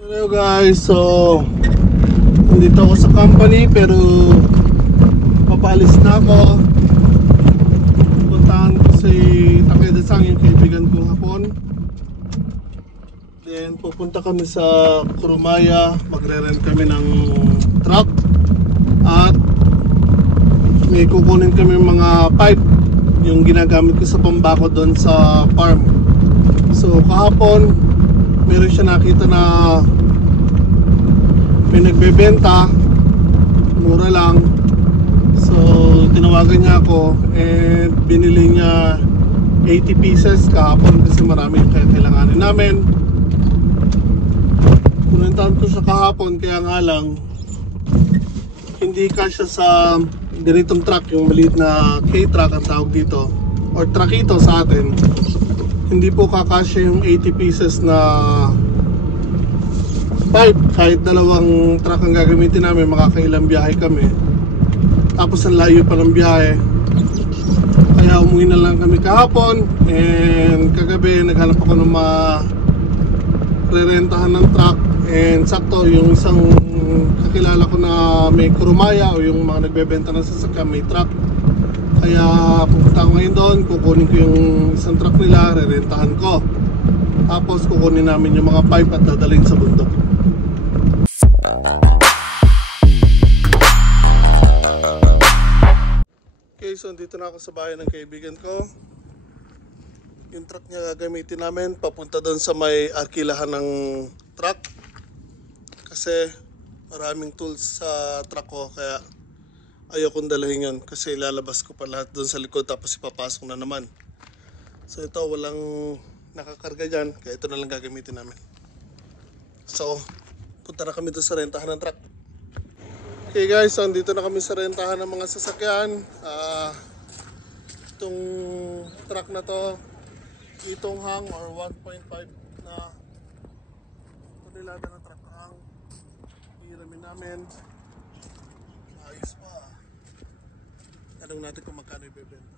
Hello guys, so nandito ako sa company pero papalis na ako. Puntahan ko si Takeda-san, yung kaibigan kong Hapon. Then pupunta kami sa Kurumaya, magre-rent kami ng truck at may kukunin kami mga pipe yung ginagamit ko sa pambako doon sa farm. So kahapon meron siya nakita na may nagbebenta, mura lang. So tinawagan niya ako and binili niya 80 pieces kahapon kasi marami yung kailanganin namin. Pununtahan ko siya kahapon, kaya nga lang hindi kasya sa ganitong truck, yung maliit na K-truck ang tawag dito, or truckito sa atin. Hindi po kakasya yung 80 pieces na pipe. Kahit dalawang truck ang gagamitin namin, makakailang biyahe kami. Tapos ang layo pa ng biyahe. Kaya umuwi na lang kami kahapon. And kagabi naghanap ako ng re-rentahan ng truck. And sakto yung isang kakilala ko na may Kurumaya o yung mga nagbebenta ng sasakyan may truck. Kaya pupunta ako ngayon doon, kukunin ko yung isang truck nila, re-rentahan ko. Tapos kukunin namin yung mga pipe at dadalhin sa bundok. Okay, so dito na ako sa bahay ng kaibigan ko. Yung truck niya gagamitin namin papunta doon sa may arkilahan ng truck. Kasi maraming tools sa truck ko, kaya ayaw kong dalahin yun kasi ilalabas ko pa lahat doon sa likod tapos ipapasok na naman. So ito walang nakakarga dyan, kaya ito na lang gagamitin namin. So punta na kami doon sa rentahan ng truck. Okay guys, so dito na kami sa rentahan ng mga sasakyan. Itong truck na to, itong hang or 1.5 na tonelada ng truck hang. Hiramin namin. Ayos pa. Tanong natin kung magkano ibebenta.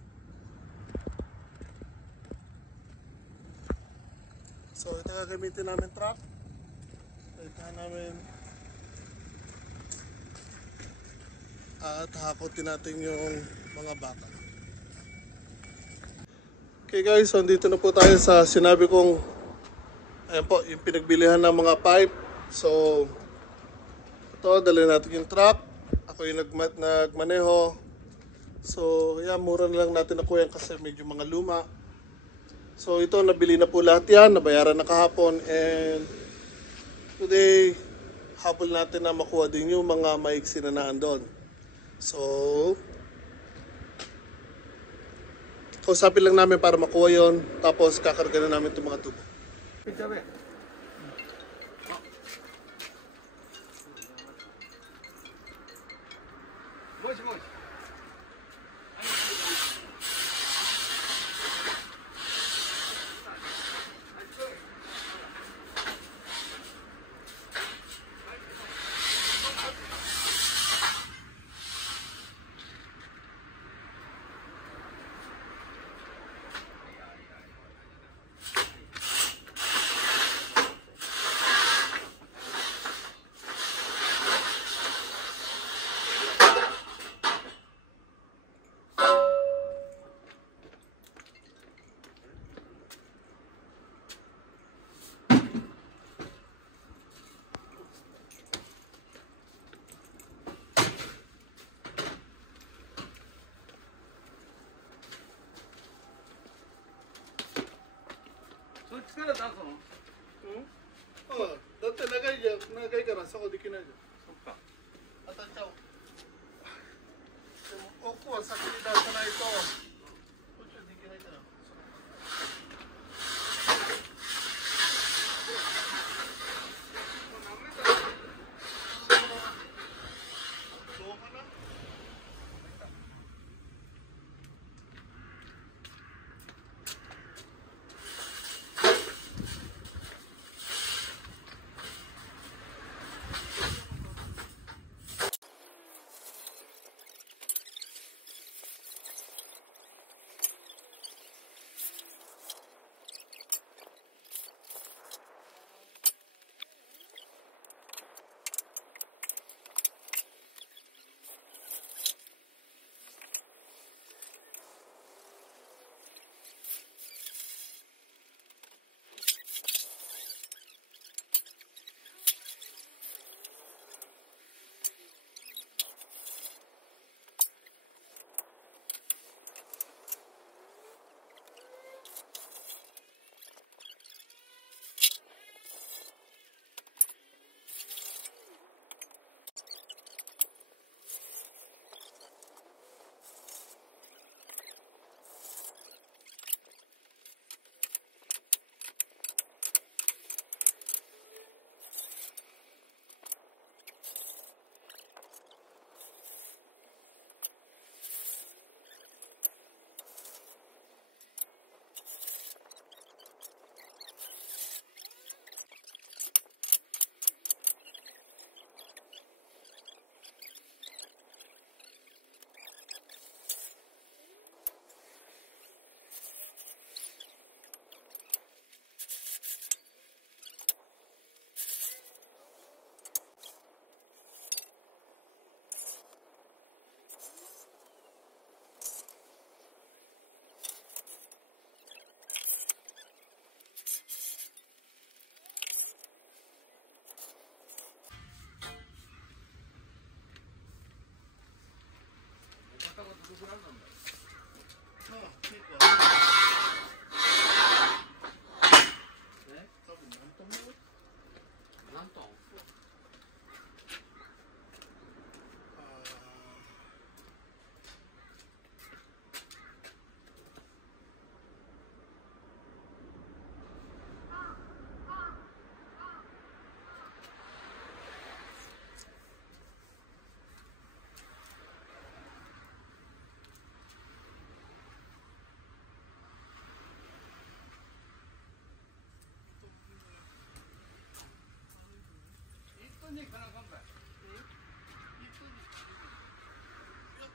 So ito gagamitin namin truck. Rentahan namin. At hakotin natin yung mga baka. Okay guys, so dito na po tayo sa sinabi kong, ayan po, yung pinagbilihan ng mga pipe. So ito, dali natin yung truck. Ako yung nagmaneho. So yeah, mura na lang natin nakuha kasi medyo mga luma. So ito, nabili na po lahat yan, nabayaran na kahapon. And today, habol natin na makuha din yung mga maiksi na naandun. So kausapin lang namin para makuha yon. Tapos kakarga na namin itong mga tubo. Dati nagay ka na sa kodi kinaya. Sumpa. Atanchaw. Oku, sakit data na ito. Kucho di kinaya ka na.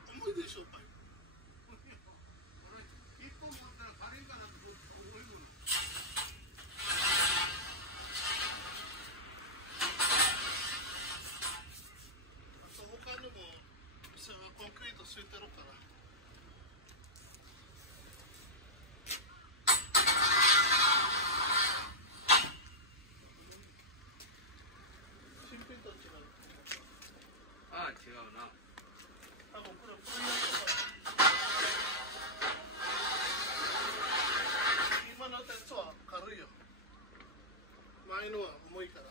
重いでしょ、パイ。あと他にもコンクリート敷いてるから。新品と違う。ああ、違うな。多分これプレミアムとか。今のやつは軽いよ。前のは重いから。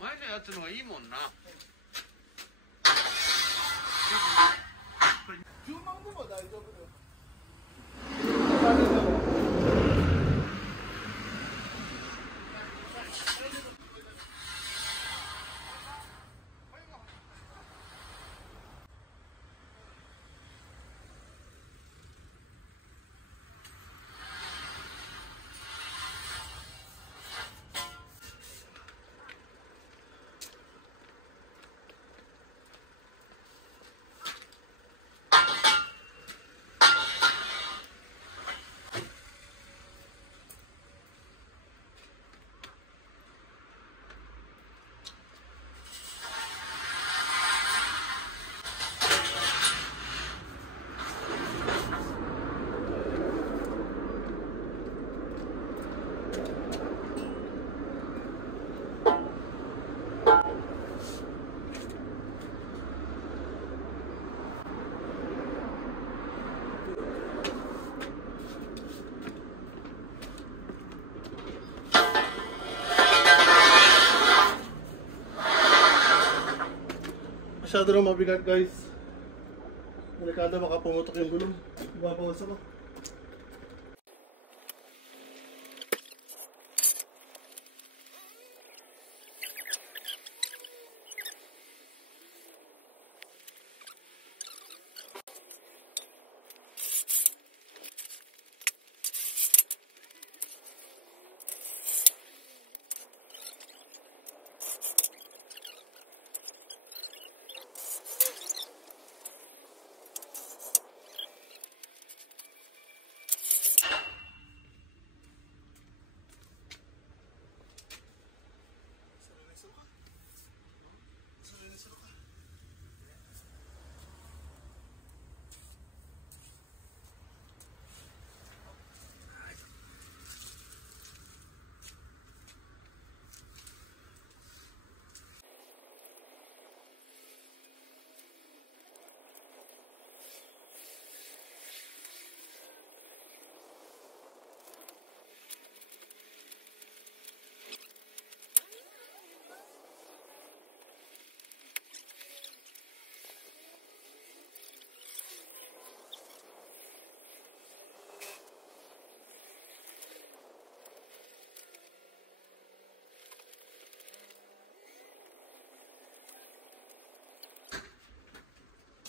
前のやつのがいいもんな。10万でも大丈夫だよ。Masyado na mabigat, guys. Delikado, baka pumutok yung gulong. Ibabawas ako.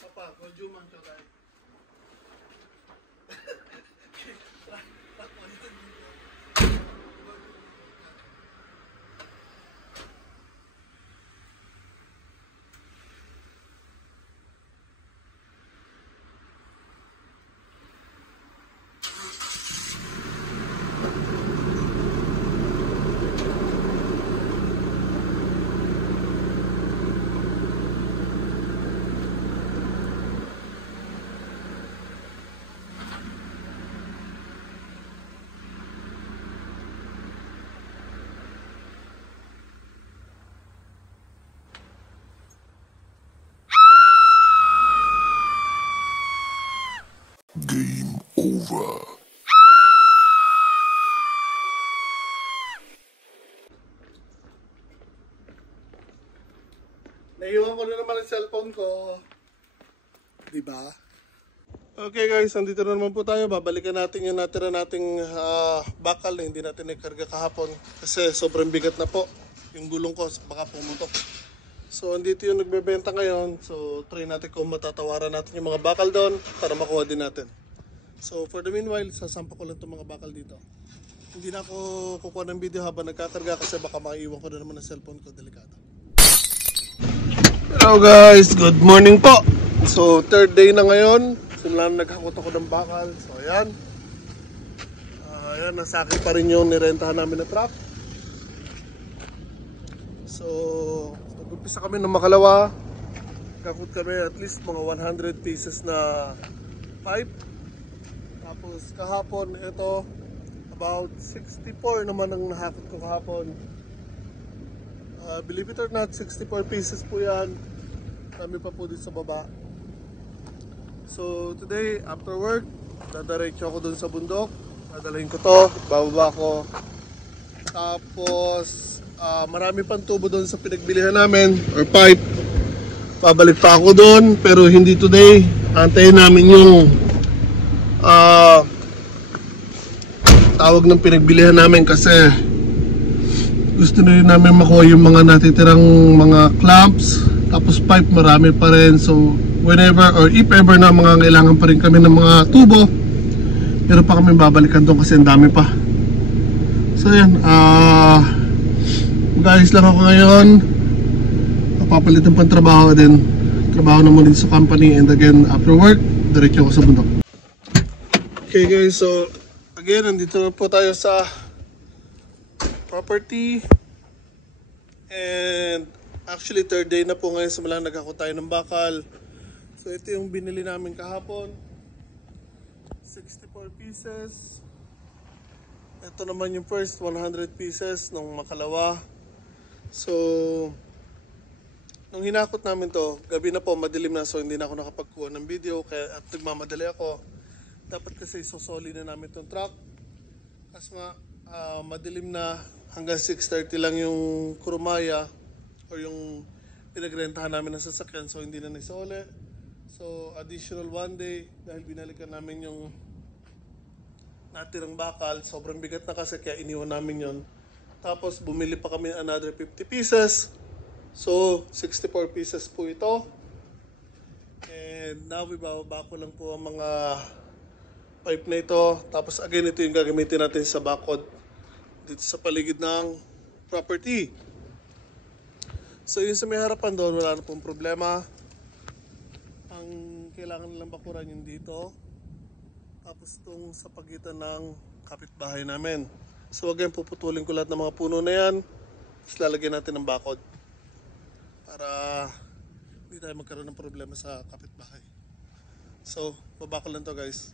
Papa, konjuman ka tayo. Game over. Naiwan ko na naman ang cellphone ko. Diba? Okay guys, andito na naman po tayo. Babalikan natin yung natira nating bakal na hindi natin ikarga kahapon. Kasi sobrang bigat na po. Yung gulong ko baka pumutok. So andito yung nagbebenta ngayon. So try natin kung matatawaran natin yung mga bakal doon para makuha din natin. So for the meanwhile, sasampa ko lang itong mga bakal dito. Hindi na ako kukuha ng video habang nagkakarga kasi baka maiiwan ko na naman ang cellphone ko. Delikado. Hello guys, good morning po. So third day na ngayon. Simulan naghakot ako ng bakal. So ayan. Ayan, nasa akin pa rin yung nirentahan namin na truck. So nag-umpisa kami ng makalawa. Kakot kami at least mga 100 pieces na pipe. Tapos kahapon ito about 64 naman ang nahakot ko kahapon. Believe it or not, 64 pieces po yan. Kami pa po dito sa baba. So today, after work, dadaretso ako dun sa bundok. Dadalhin ko to, bababa ko. Tapos, marami pang tubo dun sa pinagbilihan namin, or pipe. Pabalik pa ako dun, pero hindi today. Antayin namin yung tawag ng pinagbilihan namin kasi gusto na rin namin makuha yung mga natitirang mga clamps, tapos pipe marami pa rin. So whenever or if ever na mga kailangan pa rin kami ng mga tubo, pero pa kami babalikan doon kasi ang dami pa. So yan, mag-ayos lang ako ngayon, papalitan pang trabaho din, trabaho naman dito sa company, and again after work diretso ako sa bundok. Okay guys, so again nandito na po tayo sa property, and actually third day na po ngayon simula naghakot tayo ng bakal. So ito yung binili namin kahapon, 64 pieces. Ito naman yung first 100 pieces nung makalawa. So nung hinakot namin to, gabi na po, madilim na, so hindi na ako nakapagkuha ng video kaya at nagmamadali ako. Dapat kasi susoli na namin tong truck kasi madilim na. Hanggang 6:30 lang yung kurumaya or yung pinagrentahan namin ng sasakyan, so hindi na naisole. So additional 1 day dahil binalikan namin yung natirang bakal. Sobrang bigat na kasi kaya iniwan namin yon. Tapos bumili pa kami another 50 pieces. So 64 pieces po ito. And now ibababa ko lang po ang mga pipe na ito. Tapos again, ito yung gagamitin natin sa bakod dito sa paligid ng property. So yung sa may harapan doon, wala na pong problema. Ang kailangan nilang bakuran yung dito. Tapos itong sa pagitan ng kapitbahay namin. So again, puputulin ko lahat ng mga puno na yan. Tapos lalagyan natin ng bakod para hindi tayo magkaroon ng problema sa kapitbahay. So babakal lang to guys.